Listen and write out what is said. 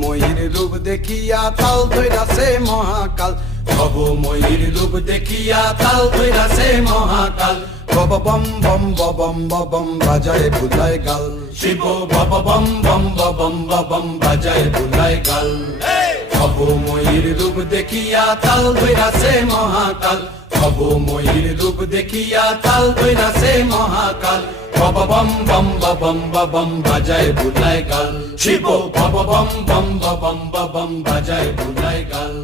ময়ূর রূপ দেখিয়া তাল ধইরাছে মহাকাল, ভবময়ীর রূপ দেখিয়া তাল ধইরাছে মহাকাল। বব বম বম বম বম বাজায় বুলায় গাল, শিব বব বম বম বম বম বাজায় বুলায় গাল। ভবময়ীর রূপ দেখিয়া তাল ধইরাছে মহাকাল, ভবময়ীর রূপ দেখিয়া তাল ধইরাছে মহাকাল। বব বম বম বম বাজায় বুলায় গাল, শিব বব বম বম বম বাজায় বুলায় গাল।